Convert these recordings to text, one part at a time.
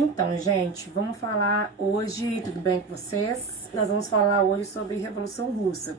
Então, gente, vamos falar hoje, tudo bem com vocês? Nós vamos falar hoje sobre Revolução Russa.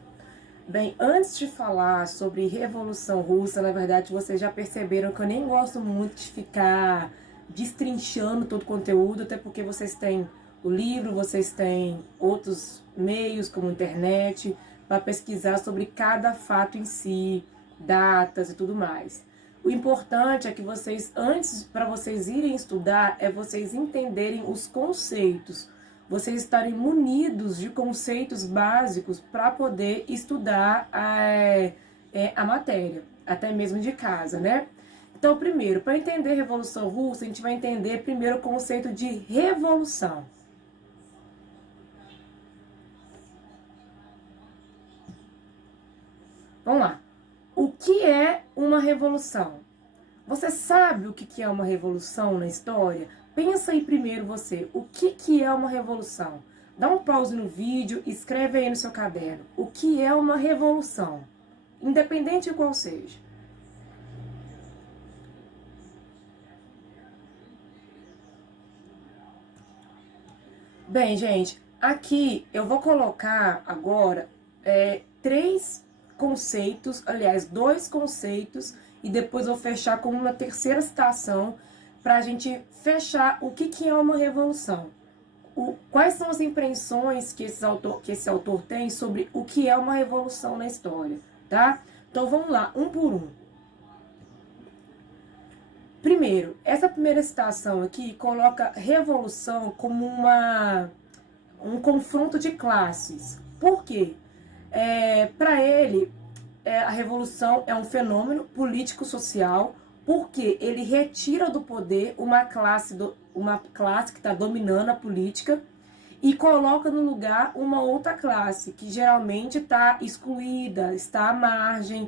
Bem, antes de falar sobre Revolução Russa, na verdade, vocês já perceberam que eu nem gosto muito de ficar destrinchando todo o conteúdo, até porque vocês têm o livro, vocês têm outros meios, como internet, para pesquisar sobre cada fato em si, datas e tudo mais. O importante é que vocês, antes, para vocês irem estudar, é vocês entenderem os conceitos, vocês estarem munidos de conceitos básicos para poder estudar a matéria, até mesmo de casa, né? Então, primeiro, para entender a Revolução Russa, a gente vai entender primeiro o conceito de revolução. Vamos lá. O que é uma revolução? Você sabe o que é uma revolução na história? Pensa aí primeiro você, o que é uma revolução? Dá um pause no vídeo, escreve aí no seu caderno. O que é uma revolução? Independente de qual seja. Bem, gente, aqui eu vou colocar agora três conceitos, aliás, dois conceitos, e depois vou fechar com uma terceira citação para a gente fechar o que é uma revolução. Quais são as impressões que esse autor tem sobre o que é uma revolução na história, tá? Então vamos lá, um por um. Primeiro, essa primeira citação aqui coloca revolução como um confronto de classes. Por quê? Para ele, a revolução é um fenômeno político-social, porque ele retira do poder uma classe que está dominando a política e coloca no lugar uma outra classe, que geralmente está excluída, está à margem,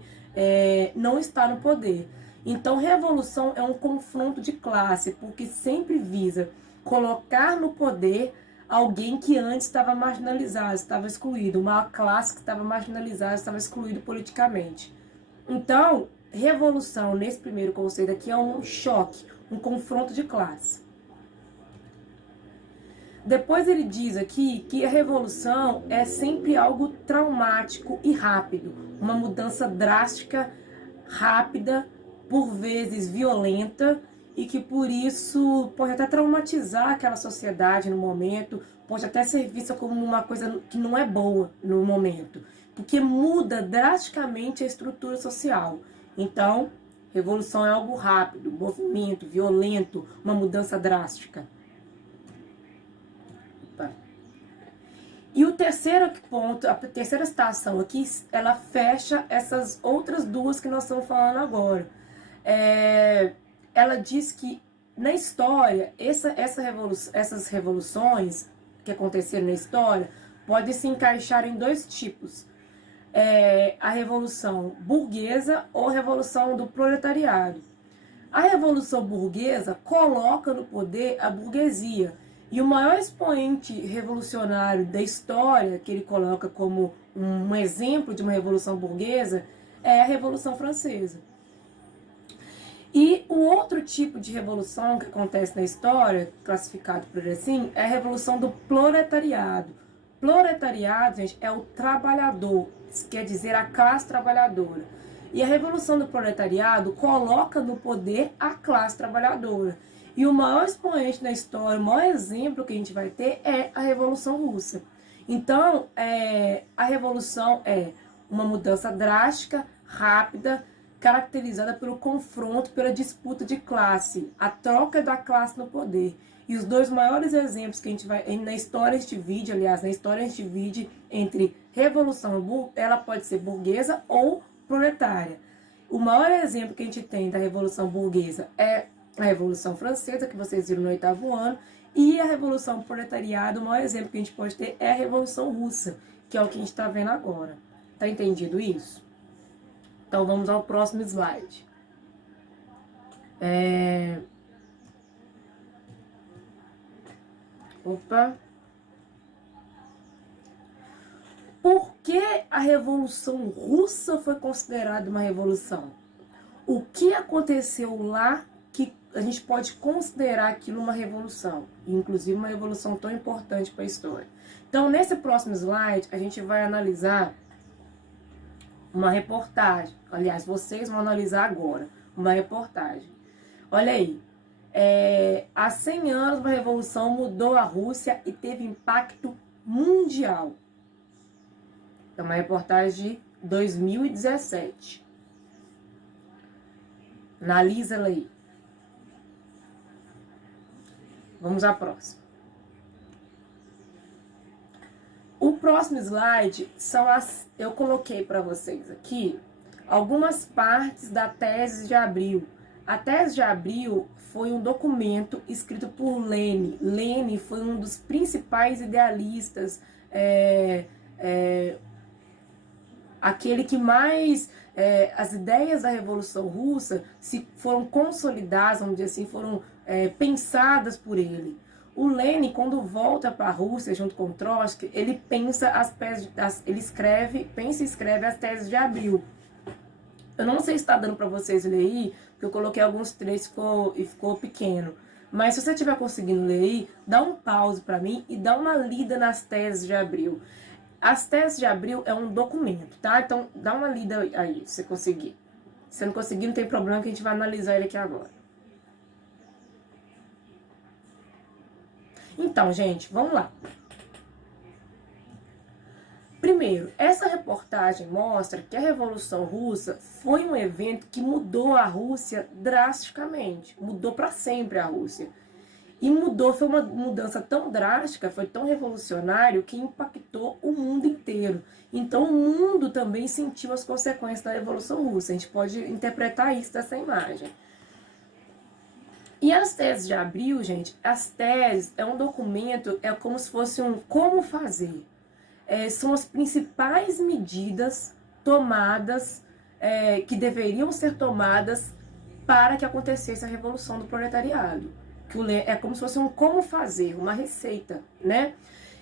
não está no poder. Então, revolução é um confronto de classe, porque sempre visa colocar no poder alguém que antes estava marginalizado, estava excluído, uma classe que estava marginalizada, estava excluído politicamente. Então, revolução, nesse primeiro conceito aqui, é um choque, um confronto de classe. Depois ele diz aqui que a revolução é sempre algo traumático e rápido, uma mudança drástica, rápida, por vezes violenta, e que por isso pode até traumatizar aquela sociedade no momento, pode até ser vista como uma coisa que não é boa no momento, porque muda drasticamente a estrutura social. Então, revolução é algo rápido, movimento, violento, uma mudança drástica. Opa. E o terceiro ponto, a terceira citação aqui, ela fecha essas outras duas que nós estamos falando agora. Ela diz que na história, essas revoluções que aconteceram na história podem se encaixar em dois tipos. A revolução burguesa ou a revolução do proletariado. A revolução burguesa coloca no poder a burguesia. E o maior expoente revolucionário da história, que ele coloca como um exemplo de uma revolução burguesa, é a Revolução Francesa. E o outro tipo de revolução que acontece na história, classificado por assim, é a revolução do proletariado. Proletariado, gente, é o trabalhador, isso quer dizer a classe trabalhadora. E a revolução do proletariado coloca no poder a classe trabalhadora. E o maior expoente na história, o maior exemplo que a gente vai ter é a Revolução Russa. Então, a revolução é uma mudança drástica, rápida, caracterizada pelo confronto, pela disputa de classe, a troca da classe no poder. E os dois maiores exemplos que a gente vai, na história a gente divide entre revolução, ela pode ser burguesa ou proletária. O maior exemplo que a gente tem da revolução burguesa é a Revolução Francesa, que vocês viram no 8º ano, e a Revolução Proletariado, o maior exemplo que a gente pode ter é a Revolução Russa, que é o que a gente está vendo agora. Tá entendido isso? Então vamos ao próximo slide. Por que a Revolução Russa foi considerada uma revolução? O que aconteceu lá que a gente pode considerar aquilo uma revolução, inclusive uma revolução tão importante para a história. Então, nesse próximo slide, a gente vai analisar uma reportagem. Aliás, vocês vão analisar agora uma reportagem. Olha aí. Há 100 anos, uma revolução mudou a Rússia e teve impacto mundial. É uma reportagem de 2017. Analisa ela aí. Vamos à próxima. O próximo slide são eu coloquei para vocês aqui algumas partes da tese de Abril. A tese de Abril foi um documento escrito por Lenin. Lenin foi um dos principais idealistas, aquele que mais as ideias da Revolução Russa se foram consolidadas, vamos dizer assim, foram pensadas por ele. O Lenin, quando volta para a Rússia junto com Trotsky, ele pensa ele pensa e escreve as teses de Abril. Eu não sei se está dando para vocês ler aí, porque eu coloquei alguns trechos e ficou pequeno. Mas se você estiver conseguindo ler aí, dá um pause para mim e dá uma lida nas teses de Abril. As teses de Abril é um documento, tá? Então dá uma lida aí, se você conseguir. Se você não conseguir, não tem problema, que a gente vai analisar ele aqui agora. Então, gente, vamos lá. Primeiro, essa reportagem mostra que a Revolução Russa foi um evento que mudou a Rússia drasticamente. Mudou para sempre a Rússia. E foi uma mudança tão drástica, foi tão revolucionário, que impactou o mundo inteiro. Então o mundo também sentiu as consequências da Revolução Russa. A gente pode interpretar isso dessa imagem. E as teses de Abril, gente, as teses é um documento, é como se fosse um como fazer. São as principais medidas tomadas, que deveriam ser tomadas para que acontecesse a Revolução do Proletariado. É como se fosse um como fazer, uma receita, né?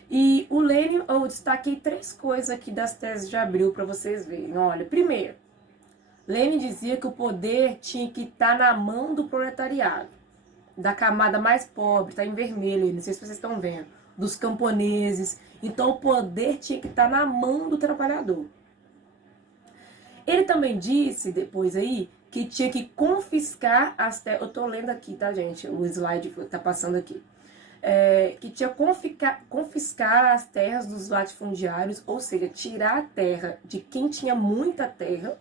E o Lenin, eu destaquei 3 coisas aqui das teses de Abril para vocês verem. Olha, primeiro, Lenin dizia que o poder tinha que estar na mão do proletariado, da camada mais pobre, tá em vermelho aí, não sei se vocês estão vendo, dos camponeses. Então o poder tinha que estar na mão do trabalhador. Ele também disse depois aí que tinha que confiscar as terras. Eu tô lendo aqui, tá, gente? O slide tá passando aqui. Que tinha confiscar as terras dos latifundiários, ou seja, tirar a terra de quem tinha muita terra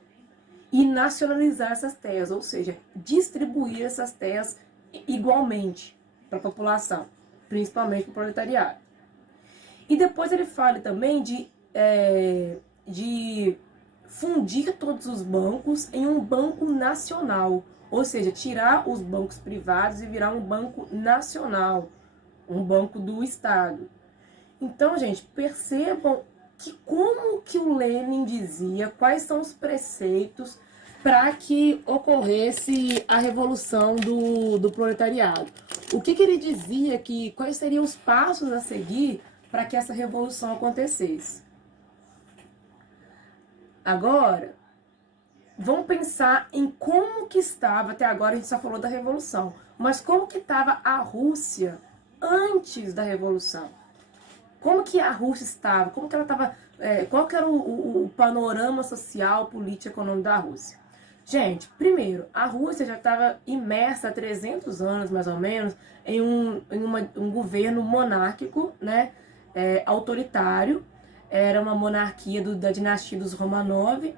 e nacionalizar essas terras, ou seja, distribuir essas terras igualmente para a população, principalmente para o proletariado. E depois ele fala também de fundir todos os bancos em um banco nacional, ou seja, tirar os bancos privados e virar um banco nacional, um banco do Estado. Então, gente, percebam que como que o Lenin dizia, quais são os preceitos para que ocorresse a revolução do proletariado. O que ele dizia, quais seriam os passos a seguir para que essa revolução acontecesse. Agora, vamos pensar em como que estava, até agora a gente só falou da Revolução, mas como que estava a Rússia antes da Revolução? Como que a Rússia estava? Como que ela estava? Qual que era o panorama social, político, econômico da Rússia? Gente, primeiro, a Rússia já estava imersa há 300 anos, mais ou menos, em um governo monárquico, né, autoritário. Era uma monarquia da dinastia dos Romanov,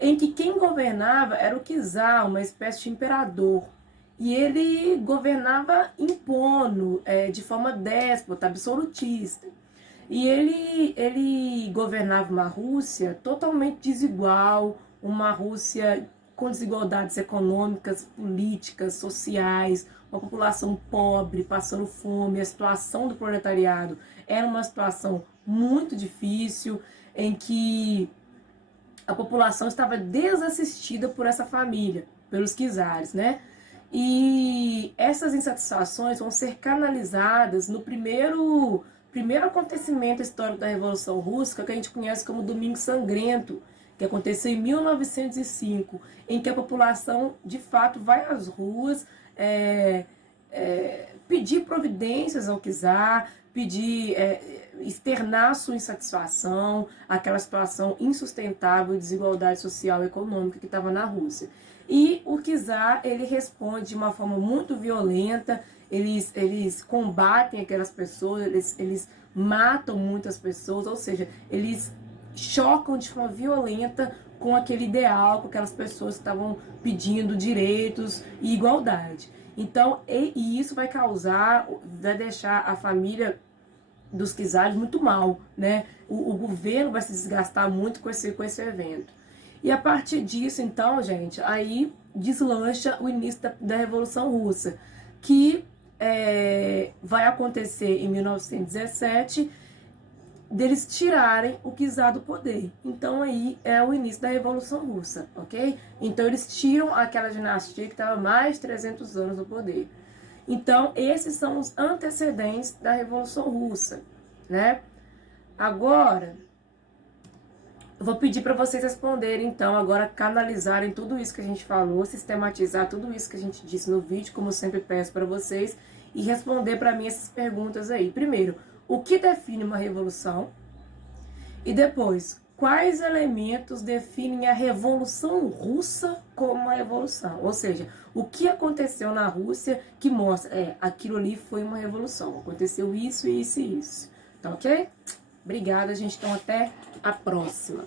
em que quem governava era o czar, uma espécie de imperador. E ele governava impondo, de forma déspota, absolutista. E ele governava uma Rússia totalmente desigual, uma Rússia com desigualdades econômicas, políticas, sociais, uma população pobre, passando fome. A situação do proletariado era uma situação muito difícil, em que a população estava desassistida por essa família, pelos czares, né? E essas insatisfações vão ser canalizadas no primeiro acontecimento histórico da Revolução Russa, que a gente conhece como Domingo Sangrento, que aconteceu em 1905, em que a população, de fato, vai às ruas pedir providências ao czar, pedir, externar sua insatisfação, aquela situação insustentável de desigualdade social e econômica que estava na Rússia. E o czar, ele responde de uma forma muito violenta, eles combatem aquelas pessoas, eles matam muitas pessoas, ou seja, eles chocam de forma violenta com aquele ideal, com aquelas pessoas que estavam pedindo direitos e igualdade. Então, e isso vai deixar a família dos czares muito mal, né? O governo vai se desgastar muito com esse evento. E a partir disso, então, gente, aí deslancha o início da Revolução Russa, que vai acontecer em 1917, deles tirarem o czar do poder. Então aí é o início da Revolução Russa, ok? Então eles tiram aquela dinastia que estava mais de 300 anos no poder. Então esses são os antecedentes da Revolução Russa, né? Agora, eu vou pedir para vocês responderem, então, agora canalizarem tudo isso que a gente falou, sistematizar tudo isso que a gente disse no vídeo, como eu sempre peço para vocês, e responder para mim essas perguntas aí. Primeiro, o que define uma revolução? E depois, quais elementos definem a Revolução Russa como uma revolução? Ou seja, o que aconteceu na Rússia que mostra, aquilo ali foi uma revolução, aconteceu isso, isso e isso. Tá ok? Obrigada, gente. Então, até a próxima.